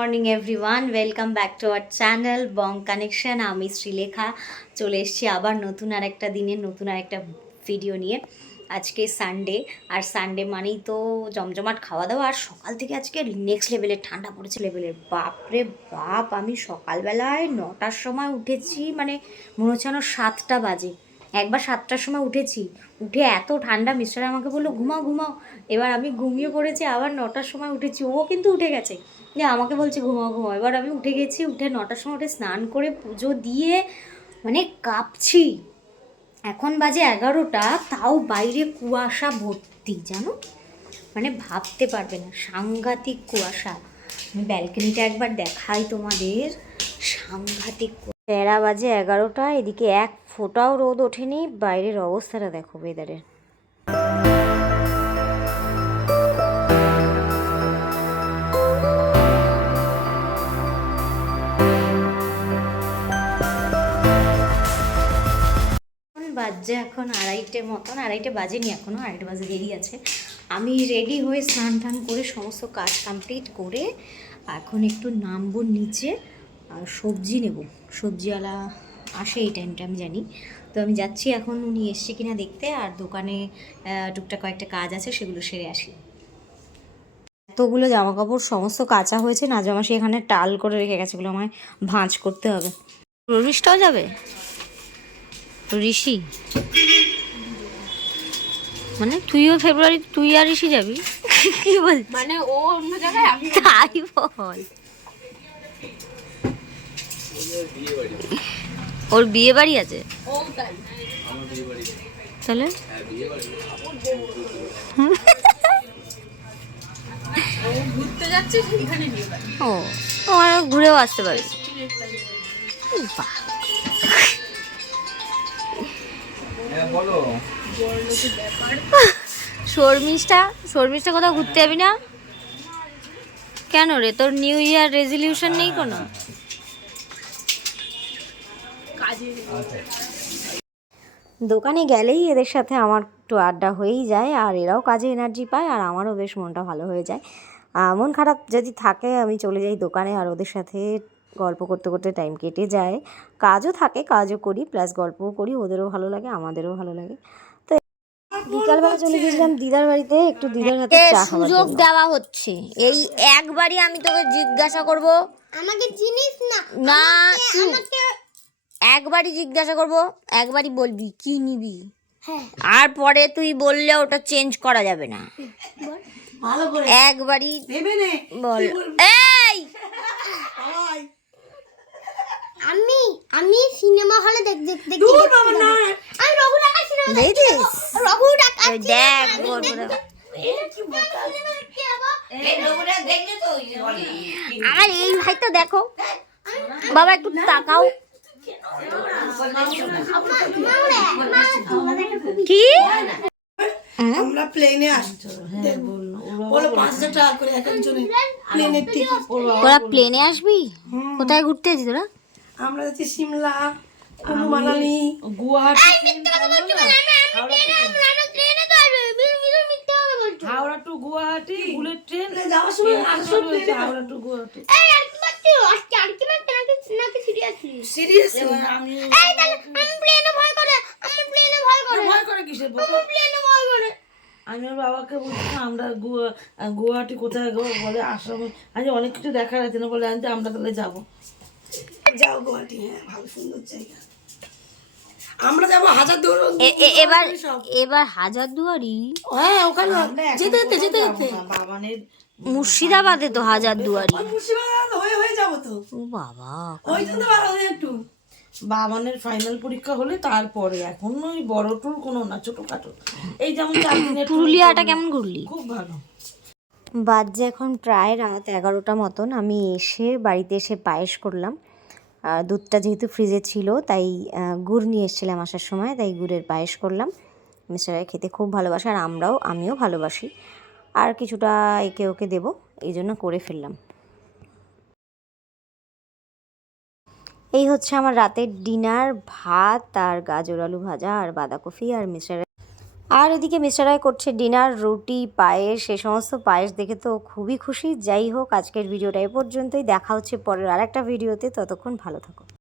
Morning everyone, welcome back to our channel Bong connection. আমি শ্রীলেখা চলে এসেছি আবার নতুন আর একটা দিনের নতুন আর একটা ভিডিও নিয়ে। আজকে সানডে, আর সানডে মানেই তো জমজমাট খাওয়া দাওয়া। আর সকাল থেকে আজকে নেক্সট লেভেলের ঠান্ডা পড়েছে, লেভেলের বাপরে বাপ। আমি সকালবেলায় 9টার সময় উঠেছি, মানে মনে হচ্ছে যেন 7টা বাজে। একবার 7টার সময় উঠেছি, উঠে এত ঠান্ডা, মিস্টার আমাকে বললো ঘুমাও ঘুমাও। এবার আমি ঘুমিয়ে পড়েছি, আবার 9টার সময় উঠেছি, ও কিন্তু উঠে গেছে, যে আমাকে বলছে ঘুমাও ঘুমাও। এবার আমি উঠে গেছি, উঠে 9টার সময় উঠে স্নান করে পুজো দিয়ে মানে কাঁপছি। এখন বাজে 11টা, তাও বাইরে কুয়াশা ভর্তি, জানো, মানে ভাবতে পারবে না, সাংঘাতিক কুয়াশা। আমি ব্যালকনিটা একবার দেখাই তোমাদের, সাংঘাতিক। বেড়া বাজে 11টা, এদিকে এক ফোঁটাও রোদ ওঠেনি, বাইরের অবস্থাটা দেখো ওয়েদারের। বাজে এখন 2:30 মতন, 2:30 বাজেনি এখনও, 2:30 বাজে দেরি আছে। আমি রেডি হয়ে স্নান টান করে সমস্ত কাজ কমপ্লিট করে এখন একটু নামবো নিচে, আর সবজি নেব। সবজিওয়ালা আসে এই টাইমটা আমি জানি, তো আমি যাচ্ছি এখন, উনি এসছে কিনা দেখতে। আর দোকানে টুকটাক কয়েকটা কাজ আছে, সেগুলো সেরে আসি। এতগুলো জামা কাপড় সমস্ত কাঁচা হয়েছে, নাজমাসি এখানে টাল করে রেখে গেছে, এগুলো আমায় ভাঁজ করতে হবে। রবিশটাও যাবে, ঋষি মানে তুইও ফেব্রুয়ারি, তুই আর ঋষি যাবি? কি বল, মানে ও অন্য জায়গায় আমি তাই বল। ওর বিয়ে বাড়ি আছে? ও তাই তাহলে ও ঘুরতে যাচ্ছে, সেখানে নিয়ে যাবে। ও, আমার ঘুরেও আসতে পারি। বাহ, শর্মিষ্ঠা কোথাও ঘুরতে যাবি না কেন রে? তোর নিউ ইয়ার রেজলিউশন নেই কোনো? দোকানে গেলেই এদের সাথে আমার একটু আড্ডা হয়েই যায়, আর এরাও কাজে এনার্জি পায়, আর আমারও বেশ মনটা ভালো হয়ে যায়। মন খারাপ যদি থাকে আমি চলে যাই দোকানে, আর ওদের সাথে গল্প করতে করতে টাইম কেটে যায়। কাজও থাকে, কাজও করি, প্লাস গল্পও করি, ওদেরও ভালো লাগে আমাদেরও ভালো লাগে। তো বিকালবেলা চলে গেছিলাম দিদার বাড়িতে, একটু দিদার হাতে চা খাওয়ার জন্য। সুযোগ দেওয়া হচ্ছে, এই একবারই আমি তোকে জিজ্ঞাসা করব, আমাকে চিনিস না? না একবারই জিজ্ঞাসা করব, একবারই বলবি কি নিবি। হ্যাঁ, আর পরে তুই বললে ওটা চেঞ্জ করা যাবে না, ভালো করে একবারই ভেবে নে বল। এই আমি আমি সিনেমা হলে দেখতে দূর বাবা না, আমি রঘু ডাকার সিনেমা দেখিস, রঘু ডাকার ওই দেখ বল বল। আমার এই ভাইটা দেখো বাবা, একটু তাকাও। কি আমরা প্লেনে আসছি, বলো 5,000 টাকা করে এক একজনের প্লেনের টিকিট। তোরা প্লেনে আসবি? কোথায় ঘুরতে যাচ্ছিস তোরা? আমরা যাচ্ছি Shimla, Kullu Manali, Guwahati, Howrah to Guwahati bullet train যাওয়ার সময় হাওড়া টু গুয়াহাটি। সিরিয়াস আমি ভয় করে কিসের আমি ওর বাবাকে বলছি আমরা গুয়াহাটি কোথায় গো, বলে আসামে। আজ অনেক কিছু দেখার আছে না, বলে আনতে আমরা তাহলে যাবো। যাও গুয়াহাটি, হ্যাঁ ভালো সুন্দর জায়গা। আমরা যাবো এবার হাজারদুয়ারি। হ্যাঁ ওখানে যেতে যেতে মুর্শিদাবাদে তো হাজারদুয়ারি। মুর্শিদাবাদ হয়ে যাবো তো। ও বাবা, ওই জন্য ভালো একটু বাবানের ফাইনাল পরীক্ষা হলে তারপরে, এখন ওই বড় ট্যুর কোনো না, ছোটখাটো এই যেমন 4 দিনের পুরুলিয়াটা কেমন ঘুরলি? খুব ভালো। বাজে এখন প্রায় রাত 11টা মতন। আমি বাড়িতে এসে পায়েস করলাম। দুধটা যেহেতু ফ্রিজে ছিল, তাই গুড় নিয়ে এসেছিলাম আসার সময়, তাই গুড়ের পায়েস করলাম। মিস্টাররা খেতে খুব ভালোবাসে, আর আমিও ভালোবাসি, আর কিছুটা একে ওকে দেবো, এই জন্য করে ফেললাম। এই হচ্ছে আমার রাতের ডিনার, ভাত আর গাজর আলু ভাজা আর বাঁধাকপি। আর মিস্টার আর এদিকে মিস্টার রায় করছে ডিনার, রুটি, পায়েস, সে সমস্ত পায়েস দেখে তো খুবই খুশি। যাই হোক, আজকের ভিডিওটা এ পর্যন্তই। দেখা হচ্ছে পরের আরেকটা ভিডিওতে, ততক্ষণ ভালো থাকো।